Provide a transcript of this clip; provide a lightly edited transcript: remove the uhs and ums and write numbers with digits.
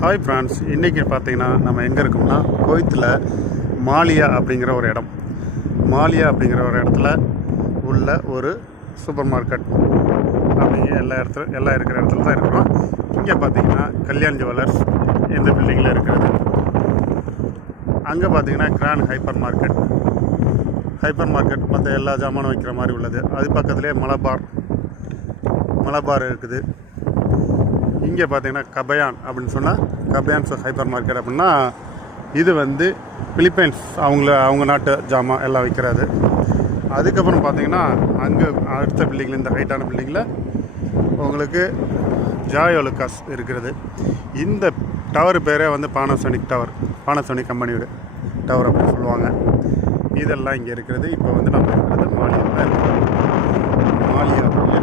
Hi friends, இன்றைக்கி பார்த்தீங்கன்னா நம்ம எங்கே இருக்கோம்னா குவைத்தில் மாலியா அப்படிங்கிற ஒரு இடம். மாலியா அப்படிங்கிற ஒரு இடத்துல உள்ள ஒரு சூப்பர் மார்க்கெட் அப்படிங்கிற எல்லாம் இருக்கிற இடத்துல தான் இருக்கிறோம். இங்கே பார்த்தீங்கன்னா கல்யாண் ஜுவல்லர்ஸ் இந்த பில்டிங்கில் இருக்கிறது. அங்கே பார்த்தீங்கன்னா கிராண்ட் ஹைப்பர் மார்க்கெட் மற்ற எல்லா ஜாமானும் வைக்கிற மாதிரி உள்ளது. அது பக்கத்துலேயே மலபார் இருக்குது. இங்கே பார்த்தீங்கன்னா கபயான் அப்படின்னு சொன்னால் கபயான்ஸ் ஹைப்பர் மார்க்கெட் அப்படின்னா இது வந்து பிலிப்பைன்ஸ் அவங்க நாட்டு ஜாமான் எல்லாம் விற்கிறது. அதுக்கப்புறம் பார்த்தீங்கன்னா அங்கே அடுத்த பில்டிங்கில், இந்த ஹைட்டான பில்டிங்கில் உங்களுக்கு ஜாய் ஒலுக்காஸ் இருக்கிறது. இந்த டவர் பேரே வந்து பானாசோனிக் கம்பெனியோட டவர் அப்படின்னு சொல்லுவாங்க. இதெல்லாம் இங்கே இருக்கிறது. இப்போ வந்து நம்ம இருக்கிறது மாலியாவில்.